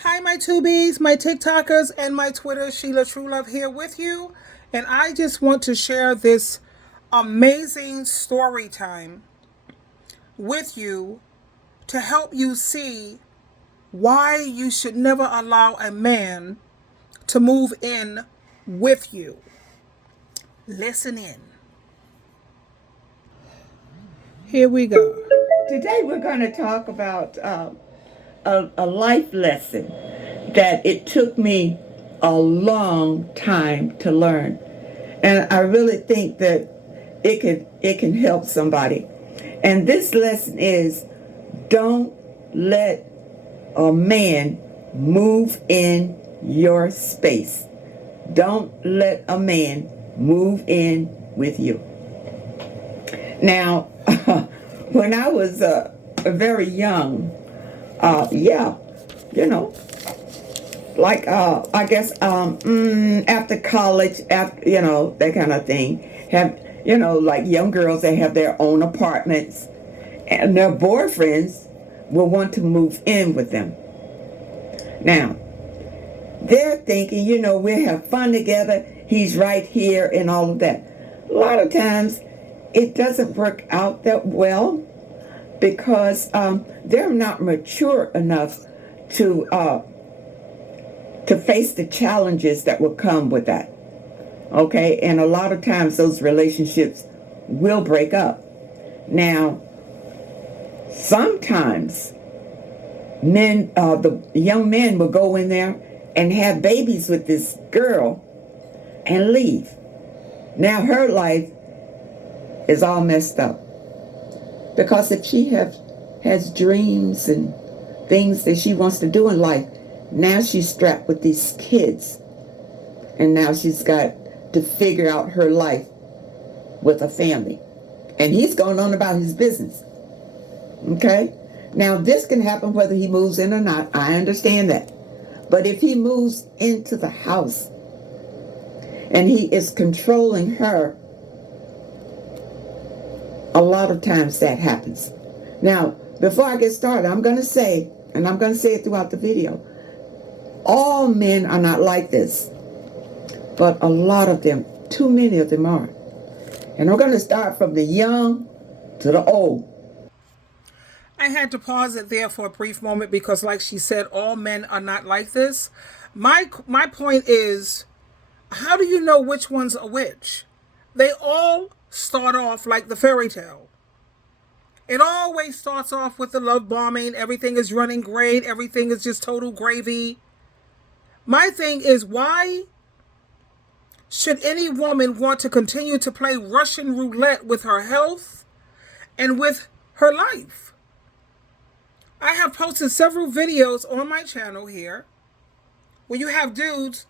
Hi, my tubies, my TikTokers, and my Twitter. SheilaTruelove here with you. And I just want to share this amazing story time with you to help you see why you should never allow a man to move in with you. Listen in. Here we go. Today we're going to talk about a life lesson that it took me a long time to learn, and I really think that it can help somebody. And this lesson is: don't let a man move in your space. Don't let a man move in with you. Now, when I was very young, yeah, you know, like I guess after college, after that kind of thing, have like young girls that have their own apartments, and their boyfriends will want to move in with them. Now, they're thinking, we'll have fun together. He's right here and all of that. A lot of times, it doesn't work out that well because they're not mature enough to face the challenges that will come with that. Okay, and a lot of times those relationships will break up. Now, sometimes the young men will go in there and have babies with this girl and leave. Now her life is all messed up because if she has dreams and things that she wants to do in life, now she's strapped with these kids, and now she's got to figure out her life with a family, and he's going on about his business. Okay, now this can happen whether he moves in or not. I understand that, but if he moves into the house and he is controlling her, a lot of times that happens. Now, before I get started, I'm going to say, and I'm going to say it throughout the video, all men are not like this, but a lot of them, too many of them are. And we're going to start from the young to the old. I had to pause it there for a brief moment because, like she said, all men are not like this. My point is, how do you know which one's a which? They all start off like the fairy tale. It always starts off with the love bombing. Everything is running great. Everything is just total gravy. My thing is, why should any woman want to continue to play Russian roulette with her health and with her life? I have posted several videos on my channel here where you have dudes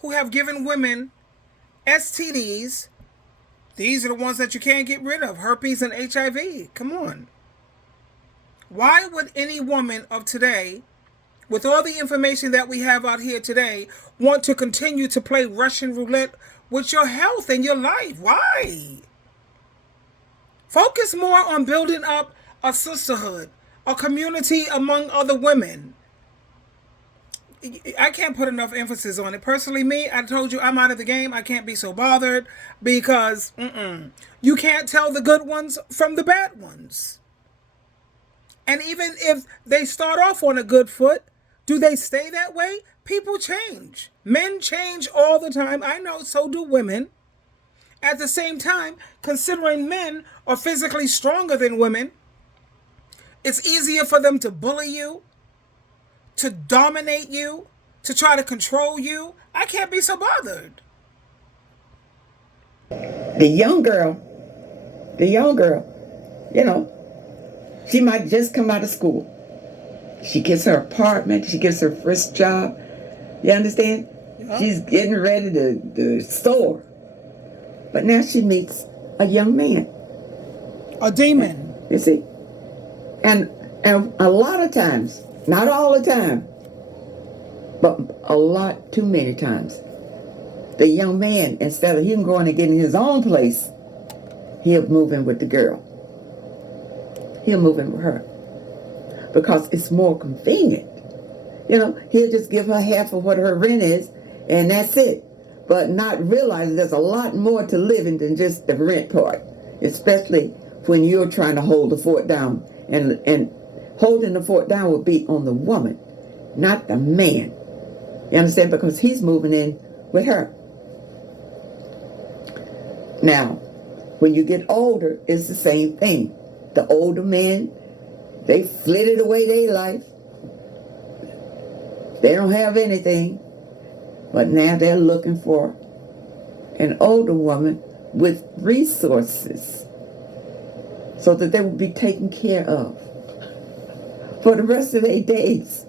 who have given women STDs. These are the ones that you can't get rid of, herpes and HIV. Come on. Why would any woman of today, with all the information that we have out here today, want to continue to play Russian roulette with your health and your life? Why? Focus more on building up a sisterhood, a community among other women. I can't put enough emphasis on it. Personally, me, I told you I'm out of the game. I can't be so bothered because you can't tell the good ones from the bad ones. And even if they start off on a good foot, do they stay that way? People change. Men change all the time. I know, so do women. At the same time, considering men are physically stronger than women, it's easier for them to bully you, to dominate you, to try to control you. I can't be so bothered. The young girl, she might just come out of school. She gets her apartment. She gets her first job. You understand? Yeah. She's getting ready to soar. But now she meets a young man. A demon. You see? And a lot of times, not all the time, but a lot too many times, the young man, instead of him going and getting his own place, he'll move in with the girl. He'll move in with her. Because it's more convenient. He'll just give her half of what her rent is, and that's it. But not realizing there's a lot more to living than just the rent part, especially when you're trying to hold the fort down. And holding the fort down will be on the woman, not the man. You understand? Because he's moving in with her. Now, when you get older, it's the same thing. The older men, they flitted away their life. They don't have anything. But now they're looking for an older woman with resources so that they will be taken care of for the rest of their days.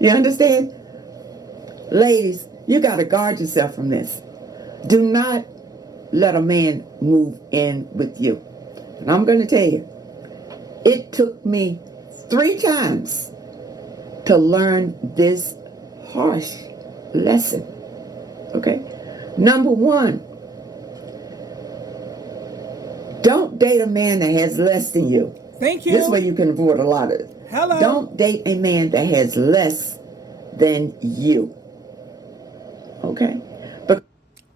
You understand? Ladies, you got to guard yourself from this. Do not let a man move in with you. And I'm going to tell you, it took me 3 times to learn this harsh lesson. Okay? Number 1, don't date a man that has less than you. Thank you. This way you can avoid a lot of it. Hello. Don't date a man that has less than you. Okay?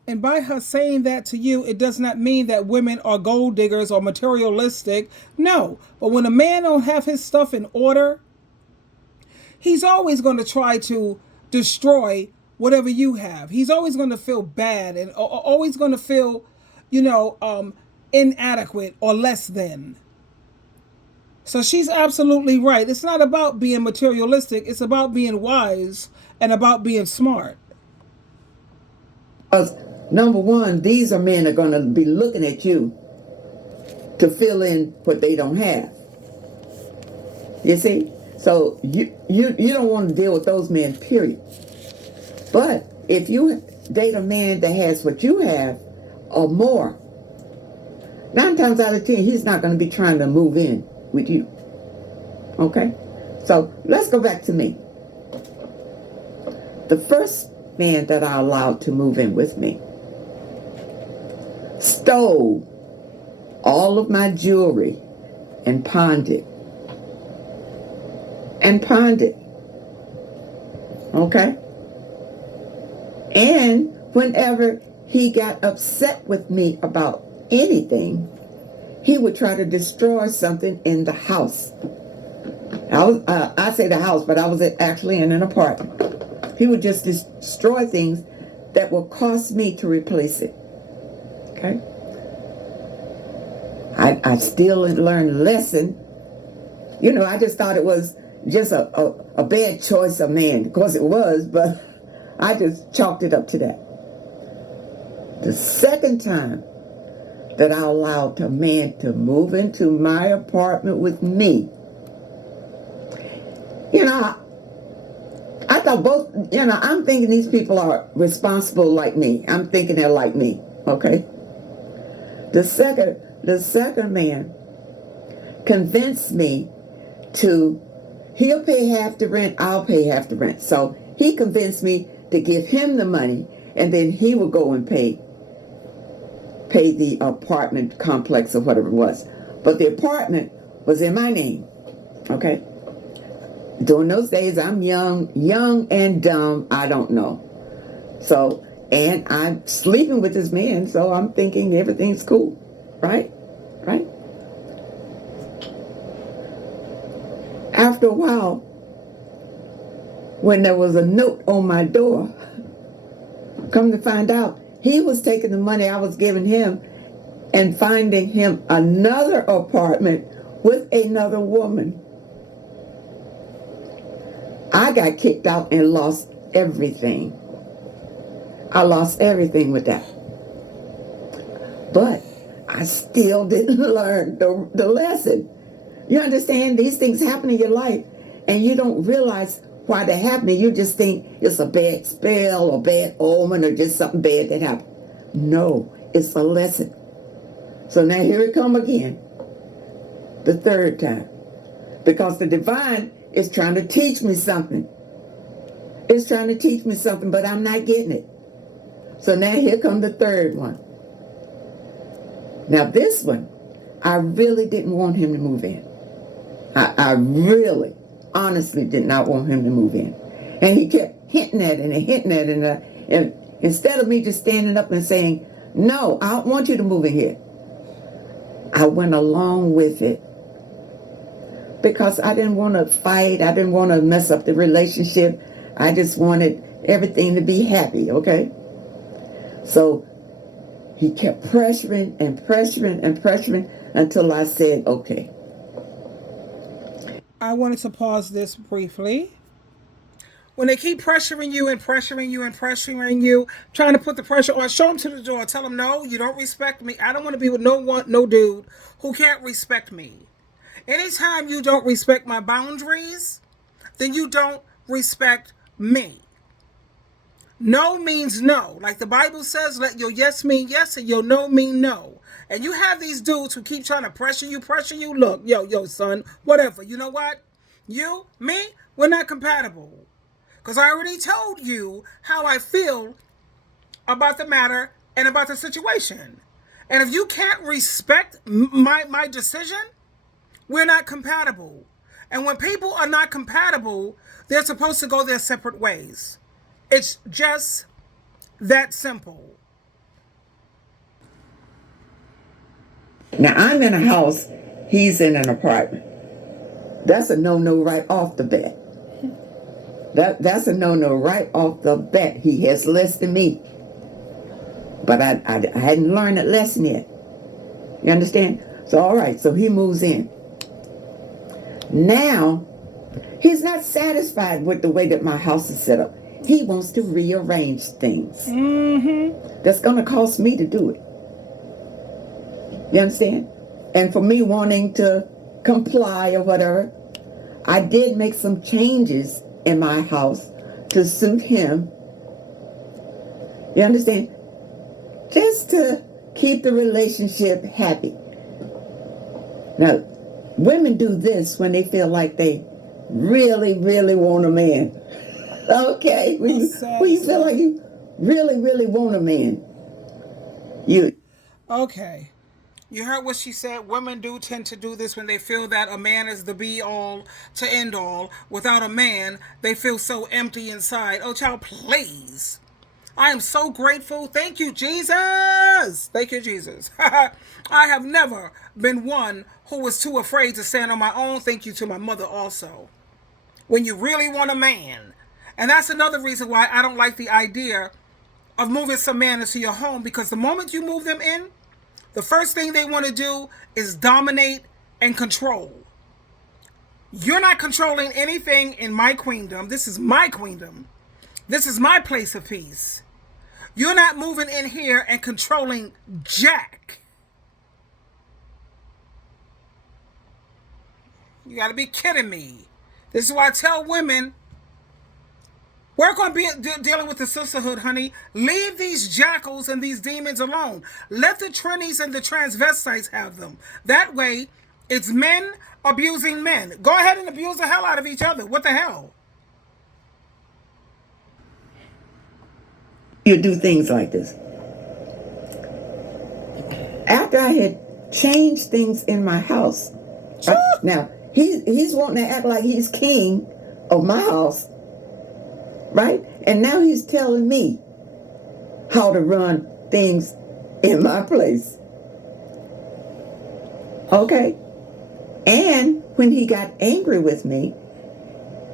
And by her saying that to you, it does not mean that women are gold diggers or materialistic. No. But when a man don't have his stuff in order, he's always going to try to destroy whatever you have. He's always going to feel bad and always going to feel, inadequate or less than. So she's absolutely right. It's not about being materialistic. It's about being wise and about being smart. Number 1, these are men that are going to be looking at you to fill in what they don't have. You see? So you don't want to deal with those men, period. But if you date a man that has what you have or more, 9 times out of 10, he's not going to be trying to move in with you. Okay? So let's go back to me. The first man that I allowed to move in with me stole all of my jewelry and pawned it. Okay? And whenever he got upset with me about anything, he would try to destroy something in the house. I say the house, but I was actually in an apartment. He would just destroy things that will cost me to replace it. Okay? I still learned a lesson. I just thought it was just a bad choice of man. Of course it was, but I just chalked it up to that. The second time that I allowed a man to move into my apartment with me, I thought both, I'm thinking these people are responsible like me. I'm thinking they're like me, okay? The second man convinced me he'll pay half the rent, I'll pay half the rent. So he convinced me to give him the money, and then he would go and pay the apartment complex or whatever it was. But the apartment was in my name, okay? During those days, I'm young and dumb, I don't know. So, and I'm sleeping with this man, so I'm thinking everything's cool, right? Right? After a while, when there was a note on my door, come to find out, he was taking the money I was giving him and finding him another apartment with another woman. I got kicked out and lost everything. I lost everything with that. But I still didn't learn the lesson. You understand? These things happen in your life and you don't realize why they're happening. You just think it's a bad spell or bad omen or just something bad that happened. No, it's a lesson. So now here it come again. The third time. Because the divine is trying to teach me something. It's trying to teach me something, but I'm not getting it. So now here comes the third one. Now this one, I really didn't want him to move in. I really honestly did not want him to move in. And he kept hinting at it and hinting at it. And instead of me just standing up and saying, no, I don't want you to move in here, I went along with it because I didn't want to fight. I didn't want to mess up the relationship. I just wanted everything to be happy, okay? So he kept pressuring and pressuring and pressuring until I said, okay. I wanted to pause this briefly. When they keep pressuring you and pressuring you and pressuring you, trying to put the pressure on, show them to the door. Tell them, no, you don't respect me. I don't want to be with no dude who can't respect me. Anytime you don't respect my boundaries, then you don't respect me. No means no. Like the Bible says, let your yes mean yes and your no mean no. And you have these dudes who keep trying to pressure you. Look, yo, son, whatever. You know what? You, me, we're not compatible. Because I already told you how I feel about the matter and about the situation. And if you can't respect my decision, we're not compatible. And when people are not compatible, they're supposed to go their separate ways. It's just that simple. Now, I'm in a house, he's in an apartment. That's a no-no right off the bat. That's a no-no right off the bat. He has less than me. But I hadn't learned that lesson yet. You understand? So, all right, so he moves in. Now, he's not satisfied with the way that my house is set up. He wants to rearrange things. That's going to cost me to do it. You understand? And for me wanting to comply or whatever, I did make some changes in my house to suit him. You understand? Just to keep the relationship happy. Now, women do this when they feel like they really, really want a man. Okay? When you feel like you really, really want a man. Okay. You heard what she said. Women do tend to do this when they feel that a man is the be all to end all. Without a man, they feel so empty inside. Oh, child, please. I am so grateful. Thank you, Jesus. Thank you, Jesus. I have never been one who was too afraid to stand on my own. Thank you to my mother also. When you really want a man. And that's another reason why I don't like the idea of moving some man into your home, because the moment you move them in, the first thing they want to do is dominate and control. You're not controlling anything in my queendom. This is my queendom. This is my place of peace. You're not moving in here and controlling Jack. You got to be kidding me. This is why I tell women, work on dealing with the sisterhood, honey. Leave these jackals and these demons alone. Let the trannies and the transvestites have them. That way, it's men abusing men. Go ahead and abuse the hell out of each other. What the hell? You do things like this. After I had changed things in my house, now he's wanting to act like he's king of my house, right? And now he's telling me how to run things in my place. Okay? And when he got angry with me,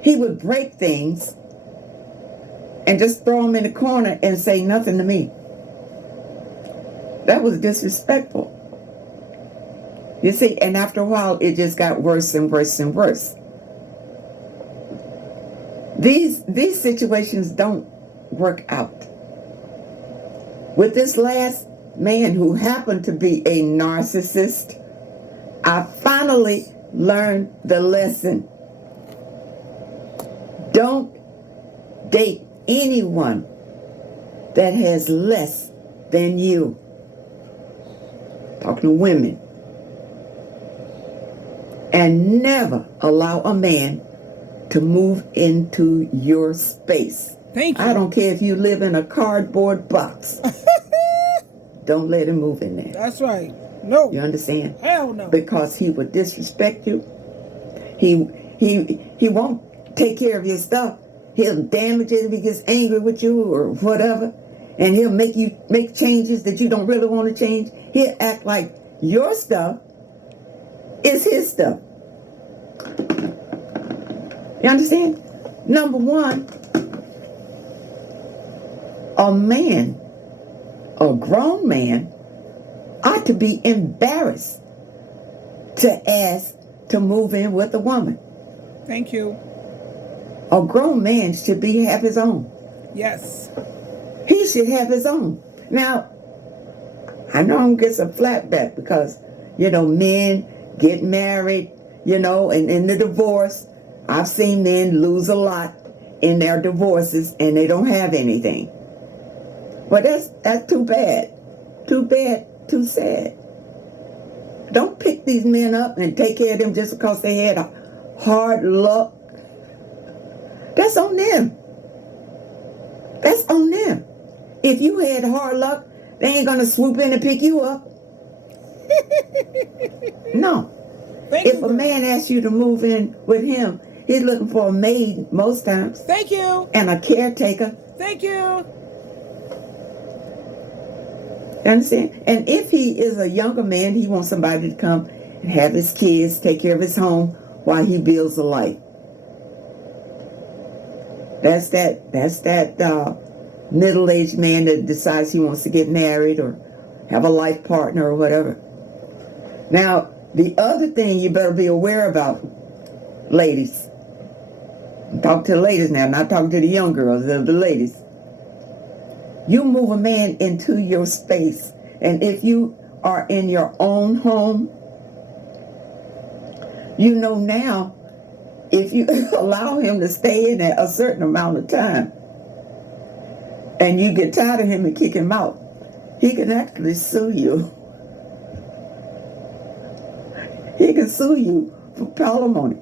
he would break things and just throw them in the corner and say nothing to me. That was disrespectful. You see, and after a while, it just got worse and worse and worse. These situations don't work out. With this last man who happened to be a narcissist, I finally learned the lesson. Don't date anyone that has less than you. Talking to women. And never allow a man to move into your space. Thank you. I don't care if you live in a cardboard box. Don't let him move in there. That's right. No. You understand? Hell no. Because he would disrespect you. He He won't take care of your stuff. He'll damage it if he gets angry with you or whatever. And he'll make changes that you don't really want to change. He'll act like your stuff is his stuff. You understand? Number one, a grown man, ought to be embarrassed to ask to move in with a woman. Thank you. A grown man should have his own. Yes. He should have his own. Now, I know I'm getting some flat back because, men get married, and in the divorce, I've seen men lose a lot in their divorces and they don't have anything. Well, that's too bad. Too bad, too sad. Don't pick these men up and take care of them just because they had a hard luck. That's on them. That's on them. If you had hard luck, they ain't going to swoop in and pick you up. No. If a man asks you to move in with him, he's looking for a maid most times. Thank you. And a caretaker. Thank you. You understand? And if he is a younger man, he wants somebody to come and have his kids, take care of his home while he builds a life. That's that middle-aged man that decides he wants to get married or have a life partner or whatever. Now, the other thing you better be aware about, ladies. I'm talking to the ladies now, not talking to the young girls, the ladies. You move a man into your space, and if you are in your own home, now, if you allow him to stay in there a certain amount of time, and you get tired of him and kick him out, he can actually sue you. He can sue you for palimony.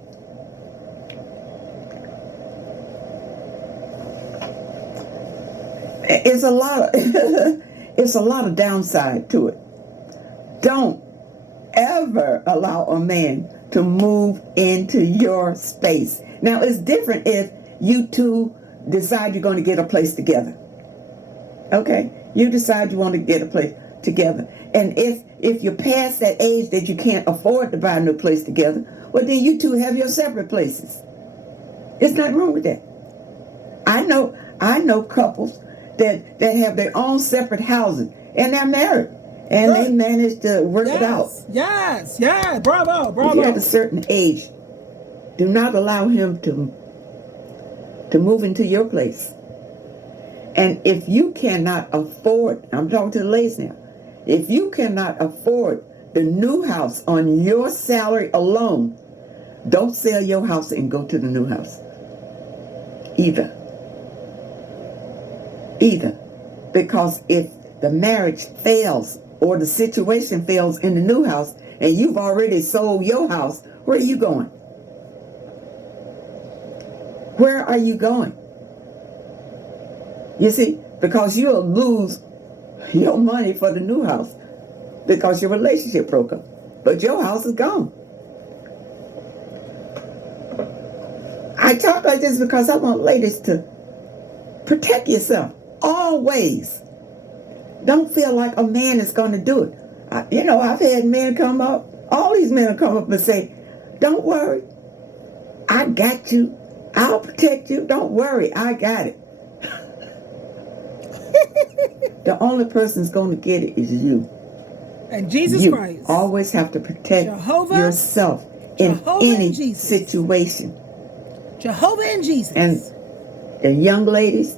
It's a lot of downside to it. Don't ever allow a man to move into your space. Now, it's different if you two decide you're going to get a place together. Okay? You decide you want to get a place together. And if you're past that age that you can't afford to buy a new place together, well, then you two have your separate places. There's nothing wrong with that. I know couples that have their own separate housing, and they're married, and they manage to work it out. Yes, bravo. If you're at a certain age, do not allow him to move into your place. And if you cannot afford, I'm talking to the ladies now, if you cannot afford the new house on your salary alone, don't sell your house and go to the new house. Either. Because if the marriage fails or the situation fails in the new house and you've already sold your house, where are you going? Where are you going? You see, because you'll lose your money for the new house because your relationship broke up. But your house is gone. I talk like this because I want ladies to protect yourself. Always. Don't feel like a man is going to do it. I've had men come up, all these men will come up and say, don't worry, I got you. I'll protect you. Don't worry, I got it. The only person that's going to get it is you. And Jesus Christ. You always have to protect yourself in any situation. Jehovah and Jesus. And the young ladies,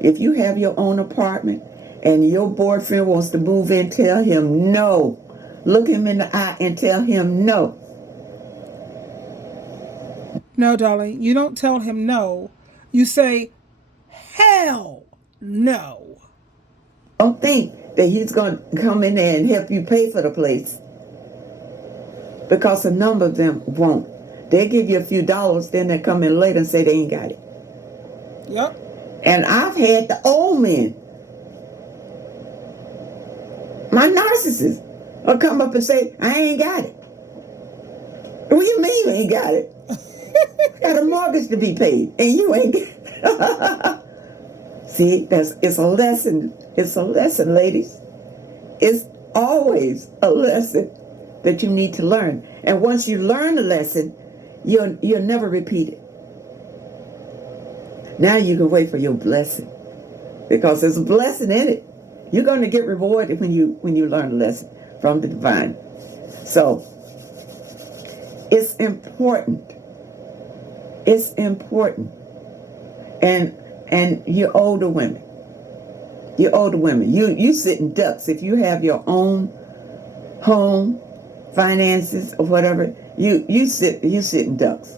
if you have your own apartment and your boyfriend wants to move in, tell him no. Look him in the eye and tell him no. No, darling, you don't tell him no. You say, hell no. Don't think that he's going to come in there and help you pay for the place. Because a number of them won't. They give you a few dollars, then they come in later and say they ain't got it. Yep. And I've had the old men, my narcissists, will come up and say, I ain't got it. What do you mean you ain't got it? Got a mortgage to be paid, and you ain't. See, it's a lesson. It's a lesson, ladies. It's always a lesson that you need to learn. And once you learn a lesson, you'll never repeat it. Now you can wait for your blessing, because there's a blessing in it. You're going to get rewarded when you learn a lesson from the divine. So it's important. It's important. And you older women. You sitting ducks. If you have your own home, finances, or whatever, you sitting ducks.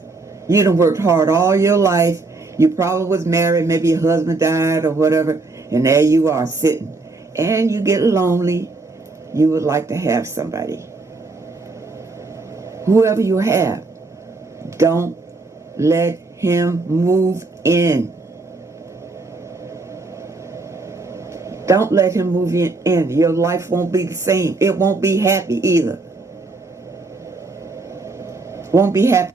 You done worked hard all your life. You probably was married, maybe your husband died or whatever, and there you are sitting. And you get lonely. You would like to have somebody. Whoever you have, don't let him move in. Don't let him move in. Your life won't be the same. It won't be happy either. Won't be happy.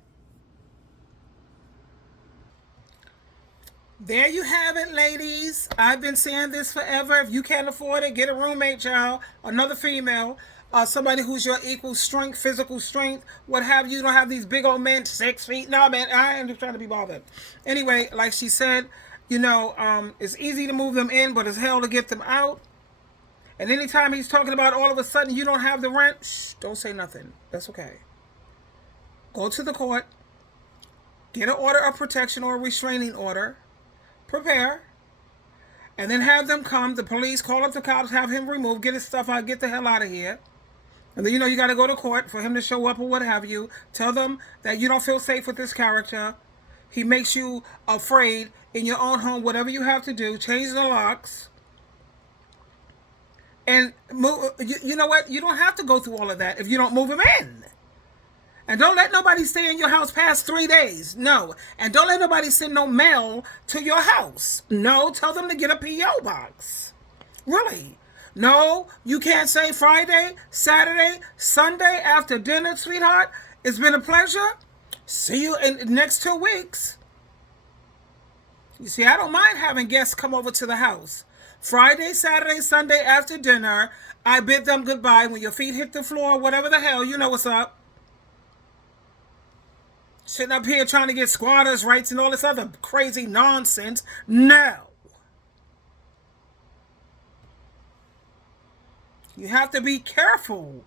There you have it, ladies. I've been saying this forever. If you can't afford it, get a roommate, child, another female, somebody who's your equal strength, physical strength, what have you. You don't have these big old men, 6 feet. No, man, I ain't just trying to be bothered. Anyway, like she said, it's easy to move them in, but it's hell to get them out. And anytime he's talking about all of a sudden you don't have the rent, shh, don't say nothing. That's okay. Go to the court, get an order of protection or a restraining order, prepare, and then have them come, the police, call up the cops, have him removed, get his stuff out, get the hell out of here. And then, you got to go to court for him to show up or what have you. Tell them that you don't feel safe with this character. He makes you afraid in your own home, whatever you have to do, change the locks. And move, you know what? You don't have to go through all of that if you don't move him in. And don't let nobody stay in your house past 3 days. No. And don't let nobody send no mail to your house. No. Tell them to get a P.O. box. Really. No. You can't say Friday, Saturday, Sunday after dinner, sweetheart. It's been a pleasure. See you in the next 2 weeks. You see, I don't mind having guests come over to the house. Friday, Saturday, Sunday after dinner, I bid them goodbye. When your feet hit the floor, whatever the hell, you know what's up. Sitting up here trying to get squatters' rights and all this other crazy nonsense. No. You have to be careful.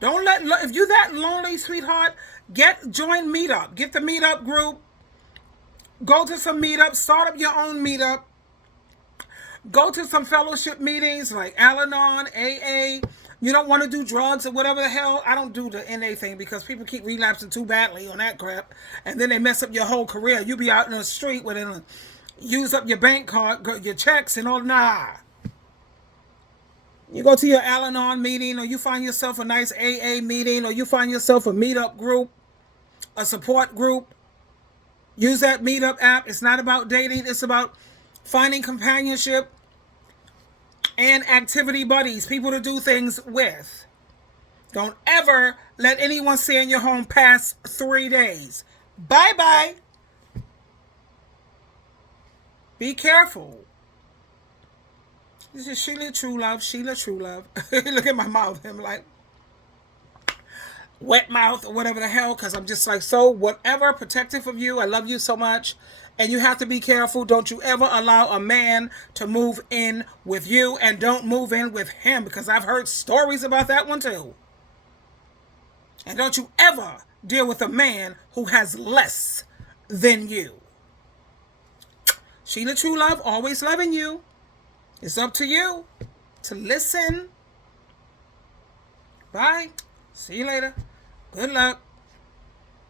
Don't if you're that lonely, sweetheart, join Meetup. Get the Meetup group. Go to some Meetup. Start up your own Meetup. Go to some fellowship meetings like Al-Anon, AA. You don't want to do drugs or whatever the hell. I don't do the NA thing because people keep relapsing too badly on that crap. And then they mess up your whole career. You be out in the street where they use up your bank card, your checks and all. Nah. You go to your Al-Anon meeting, or you find yourself a nice AA meeting, or you find yourself a meetup group, a support group. Use that Meetup app. It's not about dating. It's about finding companionship and activity buddies, people to do things with. Don't ever let anyone stay in your home past 3 days. Bye-bye. Be careful. This is SheilaTruelove, SheilaTruelove. Look at my mouth. I'm like, wet mouth or whatever the hell, because I'm just like, so whatever, protective of you. I love you so much. And you have to be careful. Don't you ever allow a man to move in with you, and don't move in with him, because I've heard stories about that one too. And don't you ever deal with a man who has less than you. SheilaTruelove, always loving you. It's up to you to listen. Bye. See you later. Good luck.